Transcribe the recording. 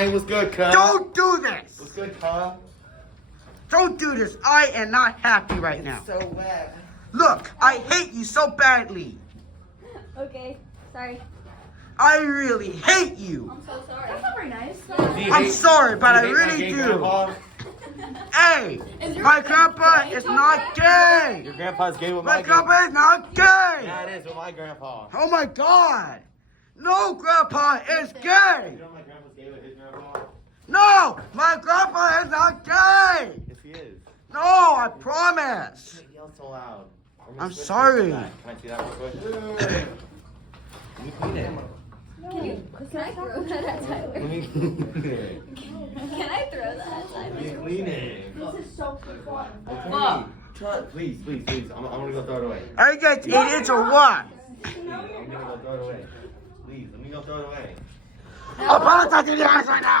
Hey, what's good, cuz? Don't do this! What's good, cuz? Don't do this. I am not happy right now. So wet. Look, I hate you so badly. Okay, sorry. I really hate you. I'm so sorry. That's not very nice. I'm sorry, but I Do you hate my really gay do. grandpa? Hey, Is your my grandpa gay is talking not about gay. Your grandpa's gay with My my grandpa is not Yeah, gay. it is with my grandpa. Oh my God. No, grandpa is You gay. know my grandpa's gay with his grandpa? No, my grandpa is not gay. Yes, he is. No, I promise. You yell so loud. I'm sorry. Can I see that real quick? Let me clean it. Can I throw that at Tyler? Let me clean it. Can I throw that at Let me Tyler? clean it. This is so fun. Okay. Please, please, please. I'm gonna go throw it away. Are you guys idiots or what? Please, I'm gonna go throw it away. Please, let me go throw it away. I'll apologize to you guys right now.